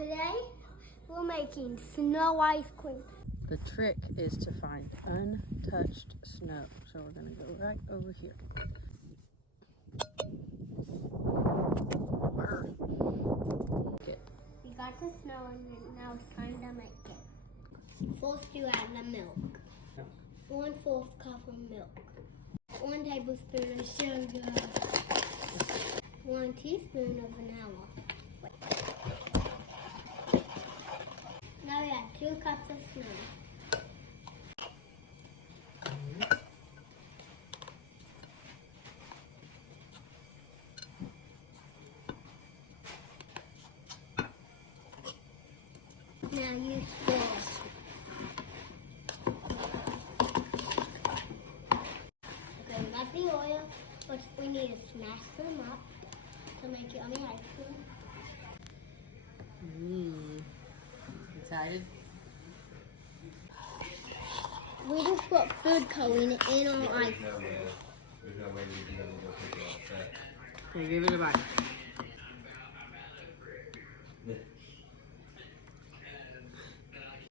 Today we're making snow ice cream. The trick is to find untouched snow. So we're gonna go right over here. We got the snow and now it's time to make it. First you add the milk. 1/4 cup of milk. 1 tablespoon of sugar. 1 teaspoon of vanilla. Now we add 2 cups of snow. Now you stir. Okay, we got the oil, but we need to smash them up to make yummy ice cream. Excited? We just put food coloring in our ice cream. There's no way we can go pick it up. Okay, give it a bite.